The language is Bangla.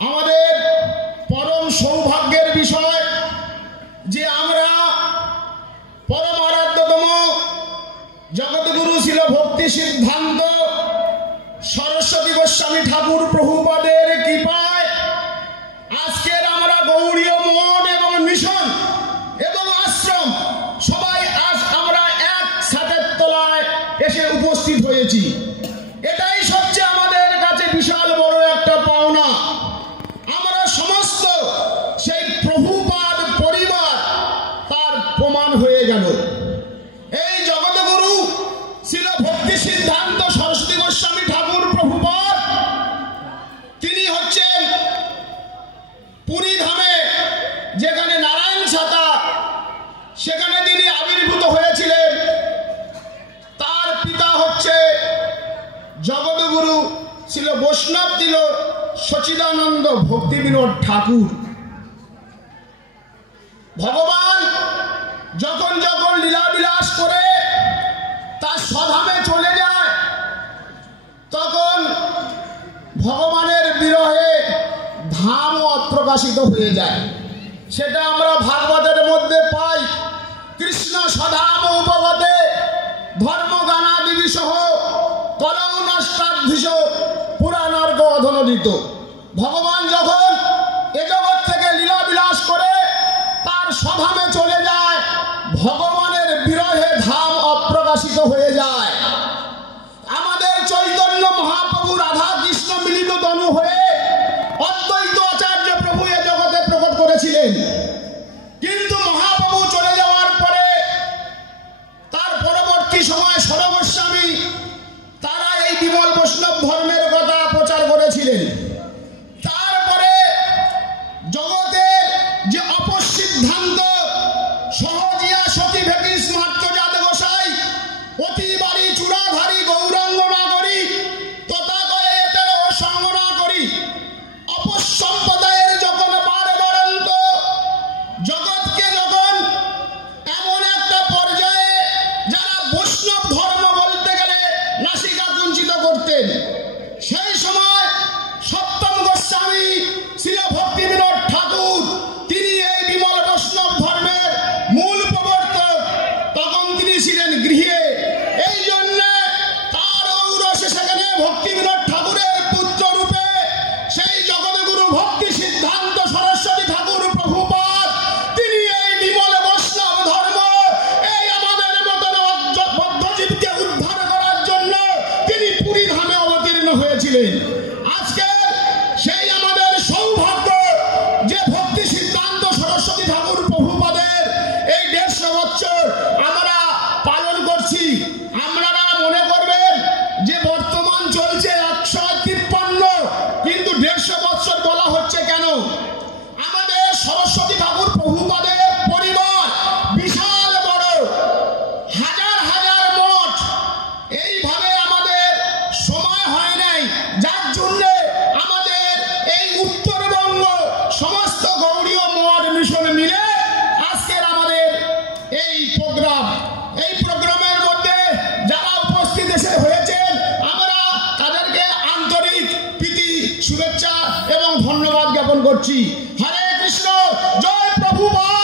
আমাদের পরম সৌভাগ্যের বিষয় যে আমরা পরম আরাধ্যতম জগৎগুরু ছিল ভক্তি সিদ্ধান্ত সরস্বতী গোস্বামী ঠাকুর প্রভুপাদের কৃপায় আজকের আমরা গৌড়ীয় মঠ এবং মিশন এবং আশ্রম সবাই আজ আমরা এক ছাদের তলায় এসে উপস্থিত হয়েছি। এটাই সবচেয়ে আমাদের কাছে বিশাল বড় একটা পাওনা। আমরা সমস্ত সেই প্রভুপাদ পরিবার তার প্রমাণ হয়ে গেল। এই জগৎগুরু ছিল ভক্তি সিদ্ধান্ত সরস্বতী গোস্বামী ঠাকুর প্রভুপাদ। তিনি হচ্ছেন পুরী ধামে, যেখানে নারায়ণ ছাতা, সেখানে তিনি আবির্ভূত হয়েছিলেন। তার পিতা হচ্ছে জগৎগুরু ছিল বৈষ্ণব, ছিল সচিদানন্দ ভক্তি বিনোদ ঠাকুর। ভগবান যখন যখন লীলাবিলাস করে তার স্বধামে চলে যায়, তখন ভগবানের বিরহে ধাম অপ্রকাশিত হয়ে যায়। সেটা আমরা ভাগবতের মধ্যে পাই। কৃষ্ণ স্বধাম উপগতে ধর্মগানাদি সহ কলৌ নষ্টাধীশ পুরাণর্গ অধনদিত। ভগবান যখন এ জগৎ থেকে লীলাবিলাস করে তার স্বধামে চলে যায়, ভগবানের বিরহে ধাম অপ্রকাশিত হয়ে যায়। আমাদের চৈতন্য মহাপ্রভু রাধা কৃষ্ণ মিলিত তনু হয়ে অদ্বৈত আচার্য প্রভু এ জগতে প্রকট করেছিলেন। কিন্তু মহাপ্রভু চলে যাওয়ার পরে তার পরবর্তী সময় সর গোস্বামী তারা এই বিমল বৈষ্ণব ধর্মের কথা প্রচার করেছিলেন। তারপরে জগতের যে অপসিদ্ধান্ত সহজিয়া সতী ভেকি স্মার্তজাত গোসাই অতিবারী চূড়াধারী গৌরাঙ্গ না করি তথাকয়ে এতেও সঙ্গ না করি অপসম্প্রদায়ের যখন বারে বাড়ন্ত জগৎকে যখন এমন একটা পর্যায়ে যারা বৈষ্ণব ধর্ম বলতে গেলে নাসিকা কুঞ্চিত করতেন, সেই সময় সপ্তম গোস্বামী ছিল ভক্তি বিনোদ ঠাকুর। তিনি এই বিমল বৈষ্ণব ধর্মের মূল প্রবর্তক। তখন তিনি ছিলেন গৃহে। এই জন্য তার ঔরসে সেখানে ভক্তি বিনোদ ঠাকুরের পুত্র রূপে সেই জগৎগুরু ভক্তি সিদ্ধান্ত সরস্বতী ঠাকুর প্রভুপাদ তিনি এই বিমল বৈষ্ণব ধর্ম এই আমাদের মতন বদ্ধজীবকে উদ্ধার করার জন্য তিনি পুরী ধামে অবতীর্ণ হয়েছিলেন। আজকে সেই আমাদের সৌভাগ্য যে ভক্তি সিদ্ধান্ত সরস্বতী ঠাকুর প্রভুপাদের এই 150 বছর আমরা পালন করছি। আপনারা মনে করবেন যে বর্তমান চলছে 153, কিন্তু 150 বছর বলা হচ্ছে কেন? আমাদের সরস্বতী ঠাকুর প্রভুপাদের পরিবার বিশাল বড়, হাজার হাজার মঠ। এইভাবে আমাদের সময় হয় নাই, যার জন্য আমাদের এই উত্তরবঙ্গ সমস্ত গৌড়ীয় মঠ মিশন মিলে আজকের আমাদের এই প্রোগ্রাম। এই প্রোগ্রামের মধ্যে যারা উপস্থিত এসে হয়েছেন আমরা তাদেরকে আন্তরিক প্রীতি শুভেচ্ছা এবং ধন্যবাদ জ্ঞাপন করছি। হরে কৃষ্ণ, জয় প্রভুপাদ।